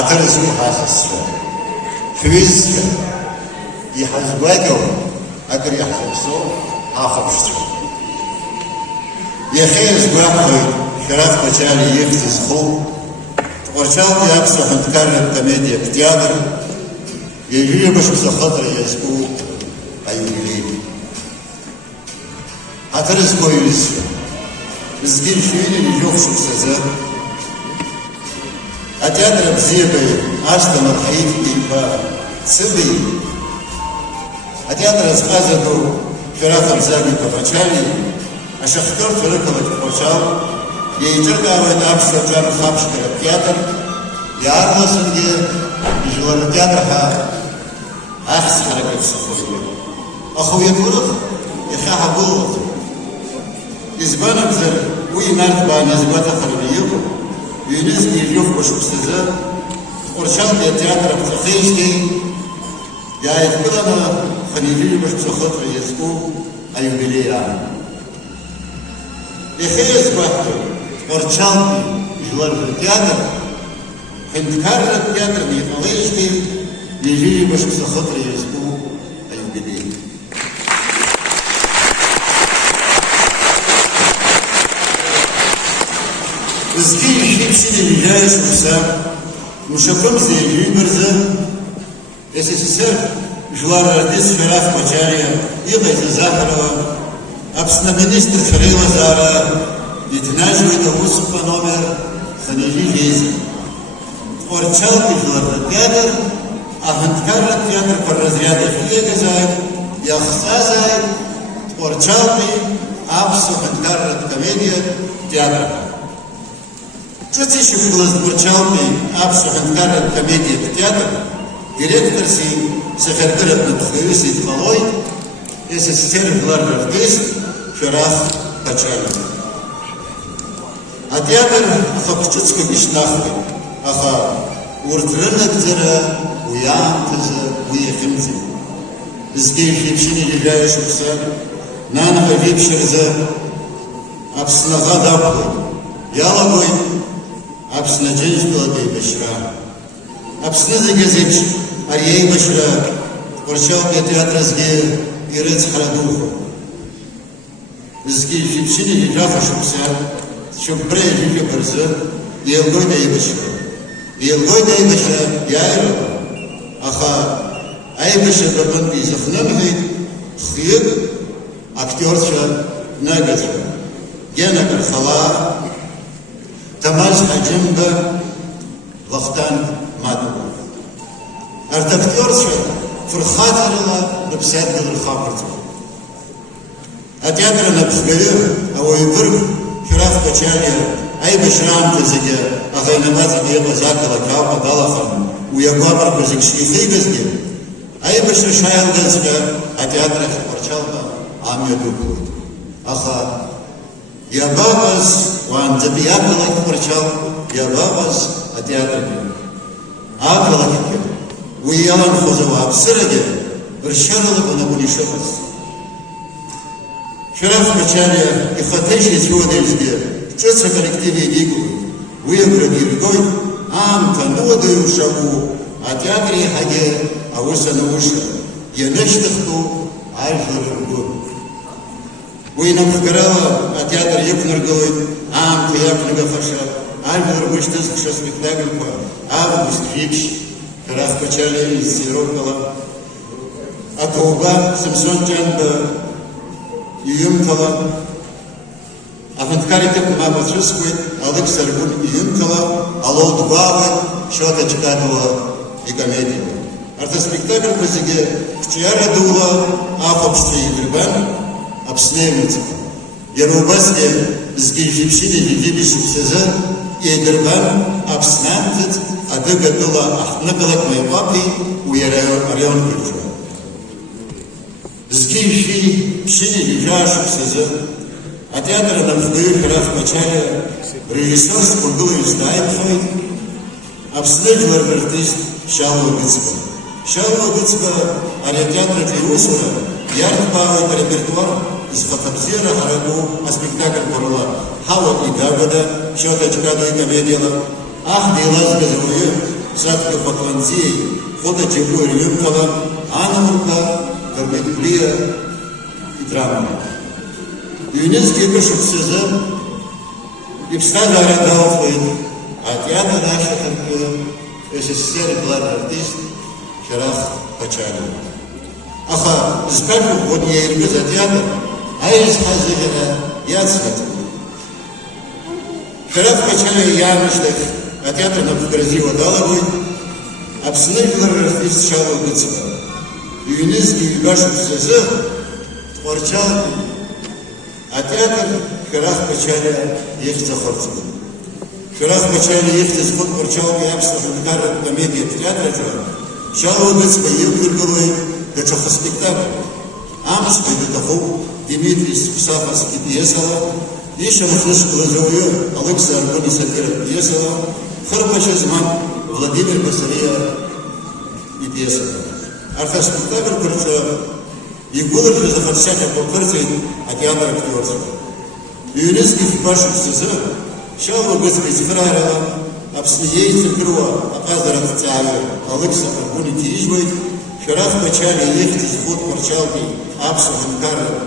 عترزو حاسسة فيزك يحزواجو أقر يحزبسو آخبشتو يخيز باقي شرف بشاري يفتز خو ورشاو يابسو هندكار كوميديا بتياتر يجي باش بسخطر يزكو أيولي عترز كويس بزجين شويني بيجوخ شو سزا أتياتر بزيبي عشت مرحيت بيبا سبي أتياتر أسقازدو شرف بزاقي كفاچالي أشختور فرقلت كفاچاو يجرقا وين أبسو جان خابش كرب تياتر يارنا سنجي يجوار تياتر ها أحس حركة سخوية أخوية فرق يخاها بلغة إزبانا بزر وينارت بانا إزباتا خربيكو يونسكي يجوف بشوف سزا ورشان يا تياتر بتخيشتي يا يتبلنا خليلي باش بسخطر يزكو أيوبيليا يخيز بحثو ورشان يجوار التياتر هندكار التياتر يخليشتي يجي باش بسخطر يزكو أيوبيليا زكي يجيب سيدي الجايش وسام وشكم زي يجيب برزا يسيسر جوار رديس فراف مجاريا يغي زاهرة أبسنا منيستر خريل وزارة يتناجوا يدهو سبا نومر خنيجي جيزا ورچال بجوار التياتر أهندكار التياتر فرزيادة فيه جزايد يخصازايد ورچال بي أبسو هندكار الكوميديا تياتر Чути шукалась дворчалки, абсо ханкарат комедия в театр, директор си сахаркарат на тухаюси тхалой, СССР вларда в тез, шарах качали. А театр ахапчуцка гишнахли, аха уртрынак зара, уянтыза, уяхимзи. Бізге хипшини лилая шукса, нанга випширза, абснаға дапкой, ялагой, أبسنا جنس دوتي بشرا أبسنا زجاجش أريء بشرا ورشاو بيتياتر زجي يرز حلدوخو زجي جبشيني جافا شمسا شمبري جيجي برزا يلغوي داي بشرا يلغوي داي بشرا يايرو أخا أي بشرا بربن بيزخنم هيد خيب أكتورشا ناقشا جانا بالخلا تماز حجمبا وقتان مادو ارتكتور شو فرخاتر الله نبسات بدر خابرتو اتياتر نبسقليه او يبرق شراف بچاليا اي بشرام تزجا اخي نماز ديبا زاكلا كاوما دالخا ويقوامر بزيك شيخي بزجا اي بشر شايل بزجا اتياتر خبرچالنا عامية دوكوت اخا يا باباز وان زبياب الله فرشاو يا باباز اتياتر اكل كده ويان خذوا بسرقه برشلونه بنقول شخص شرف مشاريع يختش يسود الجدير تشوف كولكتيفي ديكو ويقرا ديرغوي ام كانوا دو شابو اتياتر حاجه او سنوش ينشتخو عارف الرجول وينام فكرة التياتر يكنر قوي عام كياكل قفشة عارف الرجوش تزخش سبيكتاكل كوا عام بستفيكش كراف بچالي السيروك كلا أكوبا سمسون جنب يوم كلا أفنتكاري تبقى ما بترسكوي أليك سرقون يوم كلا ألو دبابة شوكا جكاتوا إيكاميدي أرتا سبيكتاكل بزيجي كتيارة دولا آخبشتي يدربان أبسنيمت يروباسكي بزجي جيبشيني جيبي شبسزا يدربان أبسنامتت أدقى دولا أحنقلك ميقابي ويريون كرجو بزجي جيبشيني جيبا شبسزا أتياتر نمخدوي خراف مچايا ريجيسور سكولدو يزدايد خايد أبسنيج ورمرتيست شالو بيتسبا شالو بيتسبا على تياتر تيوسورا يارد باوي ريبرتوار إسقاطبزيرا هربو أسبكتاكل كورلا حاول إدابدا شوكا جكادو إكاميديلا ديلاز بزوية Сатка Пакланзей, Хода Чебу Рюмкала, Анамурка, Карбеклия и Драма. Юнецкий вышел в сезон, и встал Арадалфой, а театр наша терпела, СССР главный артист, Шарах Пачалин. Аха, спеку вот не ирбы за театр, а из Хазыгана я цвету. Шарах Пачалин ямышлых, а театр нам вгрозило даловой, обсныргла артист Шалу Гыцева. Юнецкий вышел в сезон, творчал, а театр Шарах Пачалин есть за Хорцева. Шарах Пачалин есть из ход творчал, и абсолютно комедия театра же. Шалу Гыцева Евгургулой, Качаха спектакль. Амской Бетаху, Дмитрий Сапсафовский пьесала, еще Махлыш Глазовую, Алекса Аргони Сапиров пьесала, Харбачезман, Владимир Басария и пьесала. Арха спектакль, короче, и было же захотсяка по квартире, а театр актерства. Юнецкий в вашем сезон, Шалу Гыцева Зихрарова, обследуется крова, оказывает царю, Алекса Аргони Тижвой, Шарах Пачалин ехать из ход Марчалки, Апсахам Карл,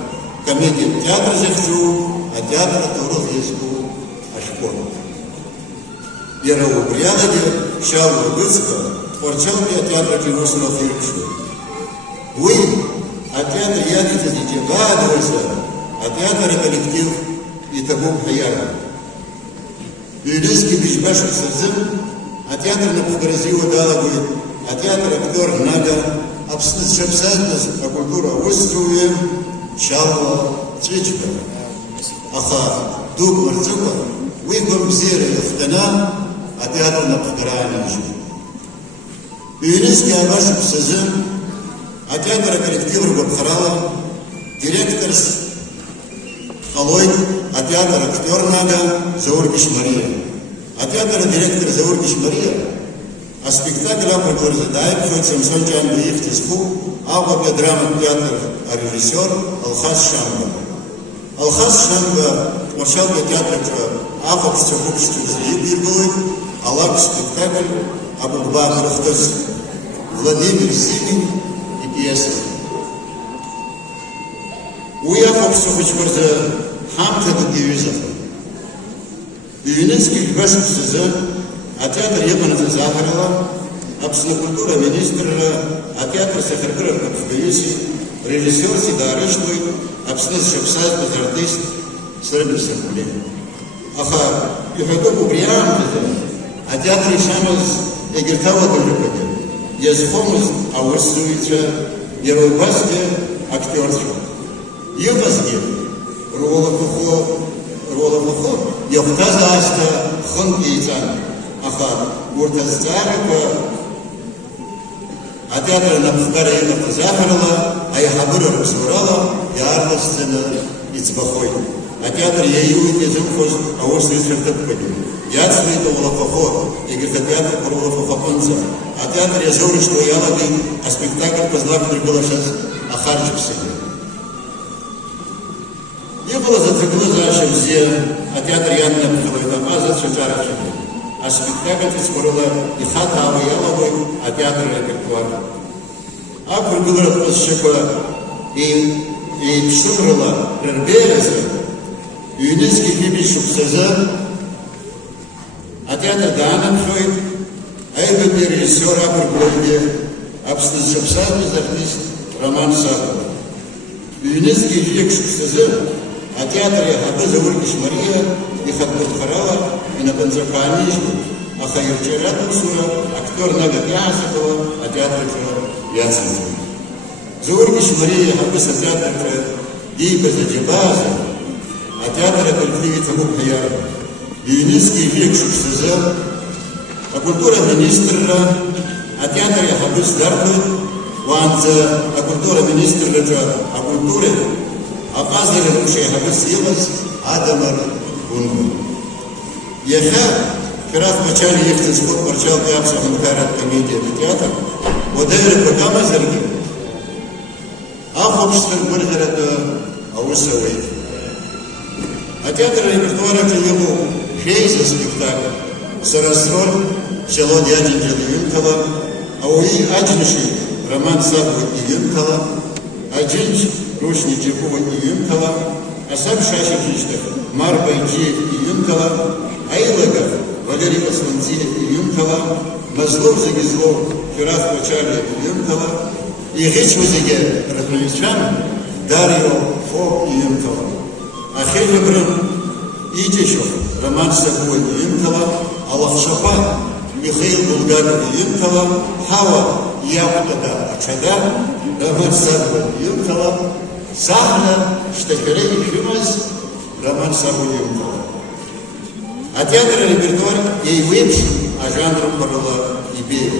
комедия театра Зехту, а театр Туров Езку Ашпор. Ярау Брядаде, Шалу Гыцева, Марчалки, а театр Кивосова Фиркшу. Вы, а театр Ядите Зитягадовался, а театр коллектив и Табук Хаяна. Юрийский Бишбашев Сарзым, а театр Напугразива Далагуй, а театр актер Нага, Абсолютно а культура выстроена, Шалва Цвечка. Аха, Дуг Марцука, Выгом Зеры Втана, а театр Напуграни Жи. Юрийский Абашев Сарзым, а театр коллектив Рубабхарала, директор Халой, а театр актер Нага, Заургиш Мария. А театр директор Заургиш Мария, а спектакль Апракур Задаев, хоть Самсон Джан Баихтиску, Алба драма театр, а режиссер Алхас Шамба. Алхас Шамба, Маршалка театр, Афак Сахубшту Заибиргулы, Алак спектакль, Абубар Рахтос, Владимир Зимин и пьеса. Уяфак Сахубштурза Хамтаду Дивизов. Юнецкий вышел в сезон, а театр Ебаната Захарова, абсолютно министр, а театр Сахаркаров Капсгаиси, режиссер Сидарыштвой, абсолютно Шапсайт, артист Срыбин Саркуле. Аха, Юхайдоку Бриамтазе, а театр Ишамаз Эгертава Дожукаде, Язхомаз Ауэрсуича, Ярулбаске актерство. Юбазге, Ролапухо, Яхтаза Аста, Хонкейцан, Аха, Уртазарика, а театр Напхаре Напхазахарала, а я Хабура Русурала, я арта сцена Ицбахой. А театр Яю и Зимхоз, а Урсы Сертапкади. Я цвета Улафахо, и говорит, театр Улафахапанца. А театр я зори, что я лады, а спектакль познакомил было сейчас Ахарчев себе. Не было затыкало за Шемзе, а театр Янна Пхалайдама за Чачарачем. А спектакль скорола и хата Аваяловой, а театр репертуар. А кургулар Пасчака и Пшумрала Рербереза, Юнецкий Фибиш Шуксаза, а театр Дана Пхойд, а это режиссер Апракурде, абсолютно шапсадный артист Роман Сахов. Юнецкий Фибиш Шуксаза, а театр Хабы Заургиш Мария, и Хаббурхарала, и на Бензакани, а Хайрчарят Мусура, актер Нага Пясакова, а театр Яценцева. Заургиш Мария, Хабы Сатеатр Дипа Заджибаза, а театр коллективе Табук Хаяра. Юнецкий век Шуксаза, а культура министра, а театр Хабы Сдарбы, Ванза, а культура министра, а культура, а пазарь Рушей Хабы Силас, Адамар Бунбу. Яха, Шарах Пачалин ехать сход Марчал Пиапсахам Карат комедия театр, вот это программа Зерги. А общество Бургерата Аусовой. А театр репертуара к нему Хейза спектакль, Сарасроль, Шелон Яджинджел Юнкала, Ауи Аджниши, Роман Сабу Юнкала, Аджинч Рушни Джипува Юнкала, Асаб Шашичиштах, Марбайджиев Юнкала, Айлага, Валерий Османзиев Юнкала, Мазлов Загизлов, Фирах Бачалиев Юнкала, и Ричвазиге Рахманичан, Дарио Фо Юнкала. Ахилебрым Идишев, Роман Сабу Юнкала, Аллахшапа, Михаил Булгаров Юнкала, Хава Яптада Ачада, Роман Сабу Юнкала, Сахна Штахерей Фимаз, Роман Сабу Юнкала. А театр репертуар и випш, а жанру парола и бей.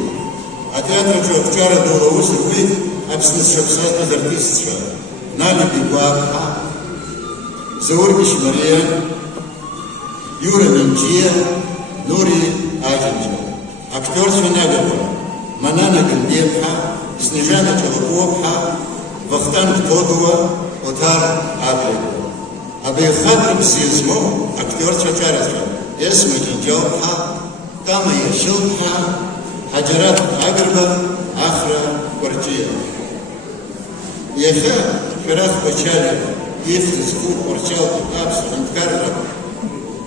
А театр вчера дула усы вы, абсолютно шапсат из артистства. Нали Бигуабха, Заурбиш Мария, Юра Минчия, Нури Аджинджа. Актер Свинагова, Манана Гандевха, Снежана Челоковха, Вахтанг Тодова, Отар Аблева. А Бейхадрам Сизмо, актер Чачараса, Эсма Джинджалха, Тама Яшилха, Хаджарат Агрба, Ахра Квартия. Яха Фирах Бачалиев, Ефтиску, Порчал, Апс, Анткарра,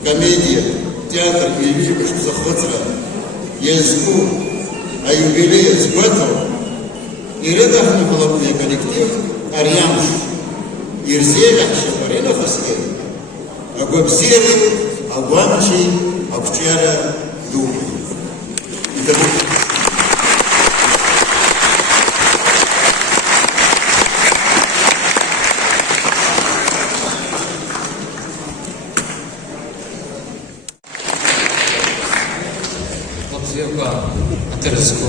комедия, театр и Вильбиш Захватра, Язку, а юбилей с Батом, и редахну головной коллектив Арьямш, Ирзеля, Шапарина Фаскей, Агуабсери, Агуамчи, Акчара, Думы. Атерску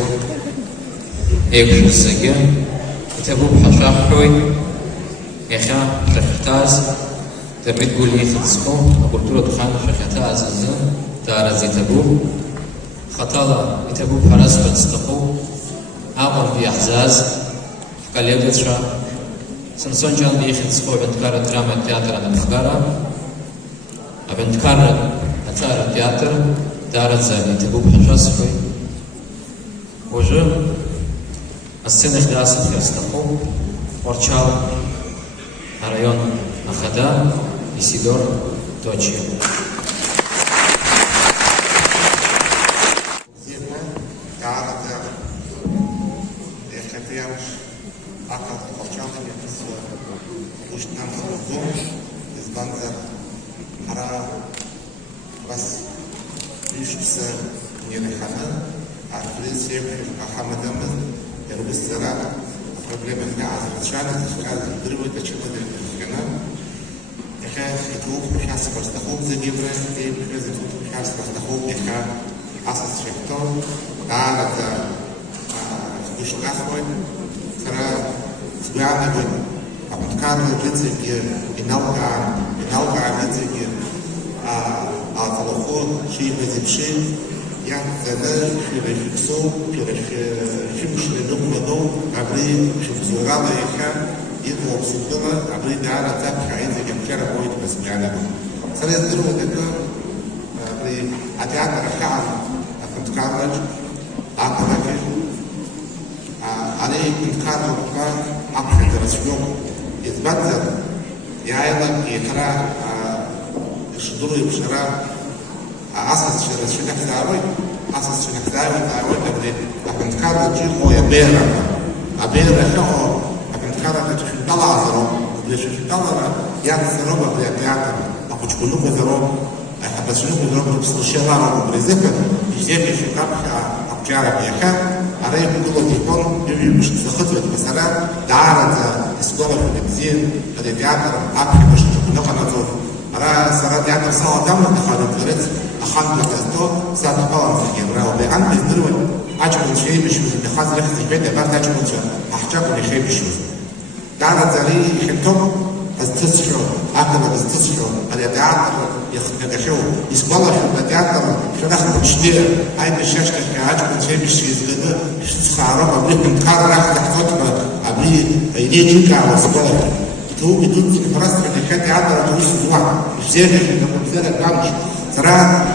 Экшусаге, Табуб Хашахой, Эха Шахтаз, Термит Гулихатску, Культура Хан Шахтаз, Тарази Табуб, Хатала, Табуб Харас Фатстаху, Амон Биахзаз, Калебитша, Самсонджан Бихатску, Бенткара драма театра Набхгара, Бенткара Атара театр, Тарази Табуб Хашасхой. Уже на сценах Дасов Ястахов, Порчал, район Ахада, Исидор, Точи. Ахамадамыз, Ярбыстара, проблемы для Азербайджана, сказали, дрывать, а что-то для Эха, Хитов, Хас, Бастахов, Загибра, и Президент Хас, Бастахов, Эха, Асас, Шехтов, Дара, Гушкахой, Сара, Сглянагой, Апаткарный Лицегер, и Наука, Лицегер, Алфалохо, Шейбазипши, Я тогда перефиксовал, перефиксовал нумно, абри фиксировала их, и то обсудила, абри дара так хайзе, как вчера будет посмеяно. Сразу другое такое, абри театр хаан, Акунткарлач, Акунаки, они Акунткарлач, Акунткарлач, из Бадзар, Яйла, Ихра, Шдуры, Шара, Асас Шенахтарой, Табли, Акунткарла Джихоя Бера, а Бера Хо, Акунткарла Чхиталазаро, Блешхиталара, Янсароба, театр, а почему Газаро, а почему Газаро слушала Брезека, и земли Шитапха, Абджара Беха, а Рейм Кулокипон, Ювиш Сахатвет Масара, Дара, Искола Фудемзин, театр, Апхи, Шуханазов, Сара театр Саладам, Нахалит Верец, Ахан Плакасто, Сад Палам Фигебра, Обеан Бездырван, Ачкун Шейбишус, Нахаз Рехс Бета, Барт Ачкунча, Ахчакун Шейбишус. Дара Зари Хентоп, Азтисшо, Акана Азтисшо, Алиатеатр, Яхнагашо, Искола Филатеатр, Шанах Мучте, Айна Шашка, Ачкун Шейбишус, Схаров, Абликун Карах, Тахтотма, Абли, Речика, Скола. То идут просто как театр, то есть два. Все же, как он сказал, Камч, Сара,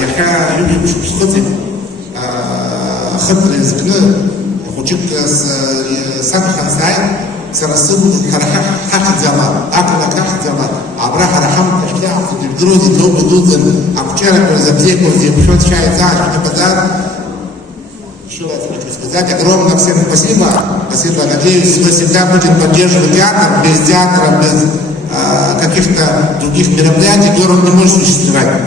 Яха, Юбиш, Сходи, خطر يزكنا وجيك سابقا سعيد سرسل حق زمان أكل حق زمان عبر حرحم تشتاع في الدروز اللي بدوزن أبشرك وزبزيك وزيبشوت شاي زاش وتبدأ что сказать, огромное всем спасибо. Спасибо. Надеюсь, вы всегда будете поддерживать театр. Без театра, без каких-то других мероприятий город не может существовать.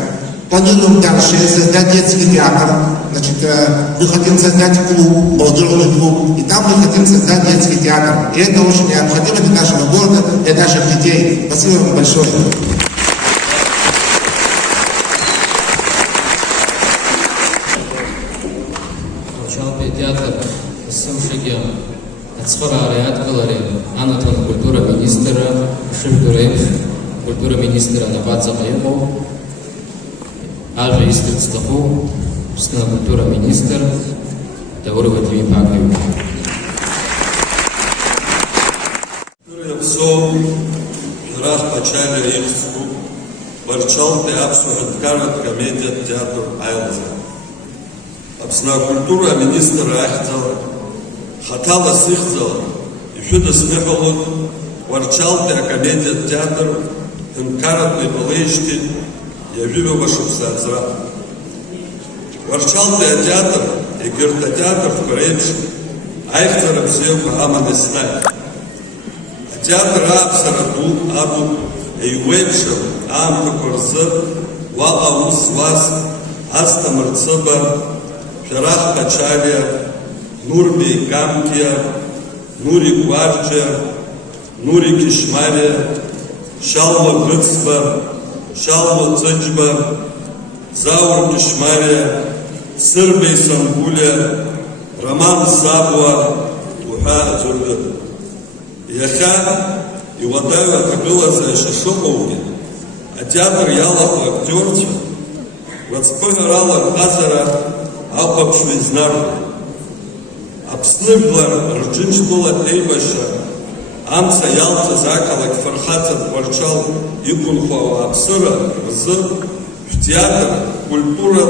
Планируем дальше создать детский театр. Значит, мы хотим создать клуб, молодежный клуб. И там мы хотим создать детский театр. И это очень необходимо для нашего города, для наших детей. Спасибо вам большое. Театр Сумшиге Ацхара Ариатгалари Анатон культура министра Шимдурев культура министра Набадза Майко Ажа Истрицтаху Пстана культура министр Даурова Двипакович. Все раз почали Ильску Барчал Теапсу Хадкарат комедия театр Айлза. Абсна культура министра Ахтала, Хатала Сихзала, и Фюда Смехалут, Варчал комедия театр, Хенкарат Мебалейшки, Явива Вашупсацра. Варчал театр, и Герта театр в Корейше, Айхтара Псеха Аманеснай. Театр Абсараду, Абу, Эйвейшев, Амка Корза, Вала Усвас, Аста Марцаба, Шарах Качалия, Нурби Камкия, Нури Гварджия, Нури Кишмария, Шалва Гыцба, Шалва Цыджба, Заур Кишмария, Сырбей Сангулия, Роман Сабуа, Туха Азурга. Яха и Ватава Кабила за Шашоповки, а театр Ялова актерча, Вацпагарала Хазара, Алпапшвы знару. Абснывлар Рджиншкула Тейбаша, Амса Ялта Закалак Фархатов Варчал Икунхуа Абсыра, в театр культура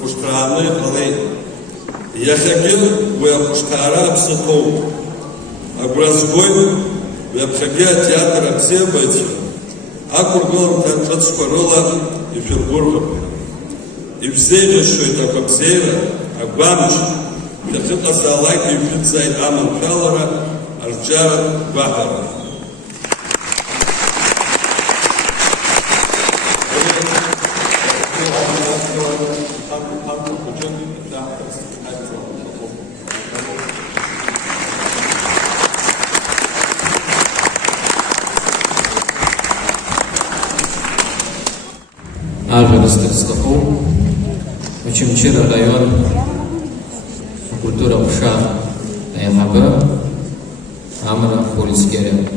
Пушкараны Алей. Яхагил Уя Пушкара Абсыхов, Агуразгой Уя Пхагия театр Абсебайча, Акургулам Танчатскорыла и Фергургов. И все что это как зейра, а гамч, как салаки и фитзай аман фалара, арджара бахара. Ажа Учимчира район культура Уша Айхаба Амара Фурискерия.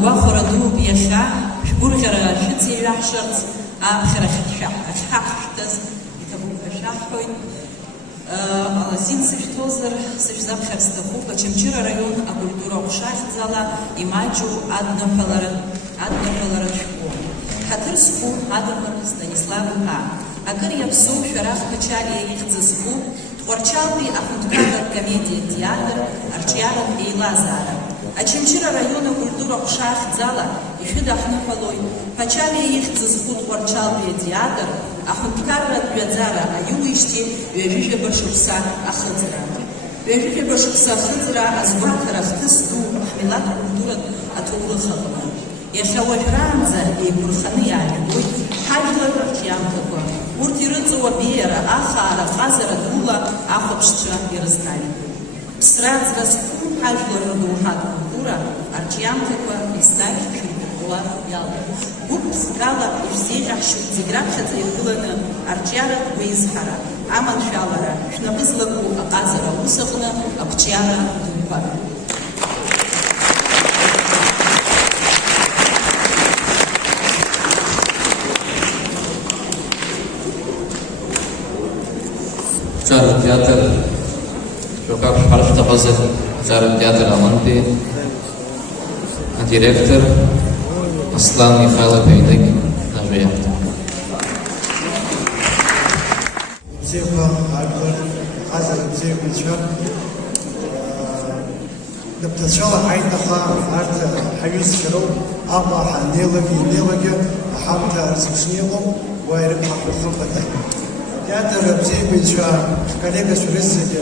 Гуахораду Яша, Шбургера Шици Рашерц, Абхерахшах, Ашхахтас, Шахой, Зинцештозер, Сешзапхерстаху, Чемчира район, а культура Ушахзала, и Маджу Аднапалара Шку. Хатырску, Адамар, Станислав К. Агар Япсу, Шарах Печали, Ихцеску, Творчалый, Ахунткадр, комедия, театр, Арчиаров и Лазара. А Чемчира района культура Ушахзала, и Фидахнапалой, Пачали Ихцеску, Творчалый, театр, Ахунткарра Двязара, Аюишти, Вежиже Башукса, Ахыцера. Вежиже Башукса Ахыцера, Азватара, Хтысту, Ахмилат культура, Атулыхална. Яшауажранза и Бурханы Ягой, Хаджлар Рахчиамтаква, Уртирыцова Бера, Ахара, Хазара Дула, Ахопшча и Раздали. Сразу Хаджлар Духат культура, Арчиамтаква, Истачи, Була, Яла. Губскала и все Ахшутзиграбхата и Хулана, Арчиара, Уизхара, Аманшалара, Шнабызлаку, Азара, Усахна, Апчиара, Духара. Театр как Харшта Хазет, Царь театр Алампи, директор Аслан Михайлов Пейдек, наш яхта. Цифра, Альбер, Хазар, Цифра, Начало Айдаха, Арта, Хавис Шаров, Абба, Нелаги, Хамта, Разрешнилом, Вайрем, Хахрухамбата. Театр Цифра, коллега Шурисаки,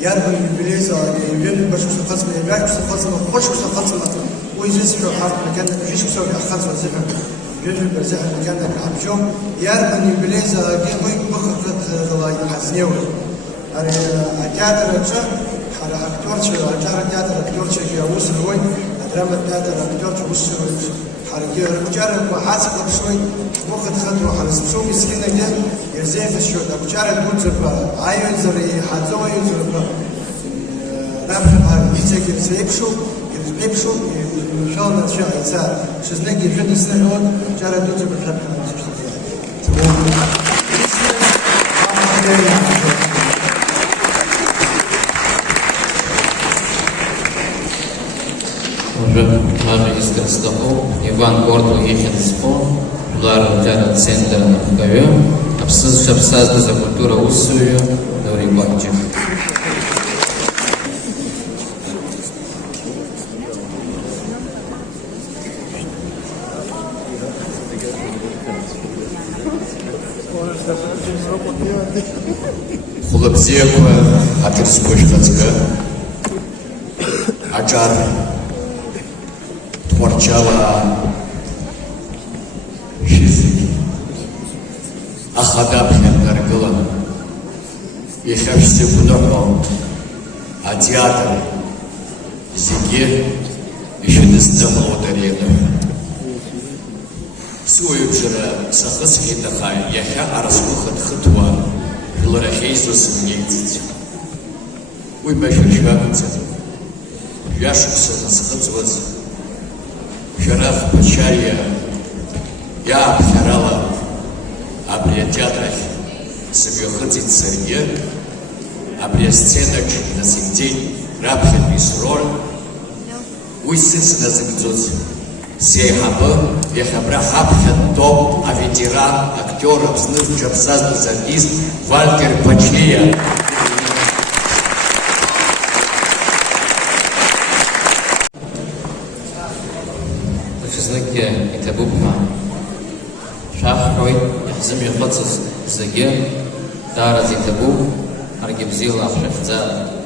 Ярба Юбилейза, Юбилей Башуса Хазма, Ярбуса Хазма, Башуса Хазма, ويجلسوا حرب مكان يجلسوا يأخذ وزفر يجلسوا برزح مكان الحبشوم يارب يبليزا كي بخفت ضلاي حزنيوي أري أتياتر أجا على أكتور شو أتياتر أكتور شو يوصل هوي أدرام أتياتر أكتور شو وصل حركي أكتور وحاسب شوي مخد خدوا على شو مسكينة جا يرزيف شو أكتور دوت زربا عيون زري حزوي زربا نفهم يجي يرزيف شو يبشو إن شاء الله شيء يسار شزنقي جد سنون جرى دوت بالحب Уже наш из Стахов, Иван Гордо ехал спон, удар театр центр на Пугаве, абсаз за культура усую, Дори Бакчик. Хулабзеква, Атырскошхацка, Аджар, Творчала, Шизик, Ахадабхен Наргала, Ехавши Будахо, а театр, Зиге, еще не сдамал ударена. Свою вчера сахасхи дахай, яха арасхухат хатуа, Лора Хейсус мнеется. Уй башир шагнется. Яшуся насхатываться. Шарах пачария. Я обхарала. Абрия театрах. Сабьохатит царье. Абрия сценок на симдень. Рабхет мисроль. Уй сынсы на замедзоц. Сей хабы. Ехабра хабхет топ. А ветеран. Актер, обзныв, чапсазный артист Вальтер Пачея. Шизнаки и табубха. Шахрой, яхзим яхацыз заге, дараз и табуб, аргибзил ахшахза.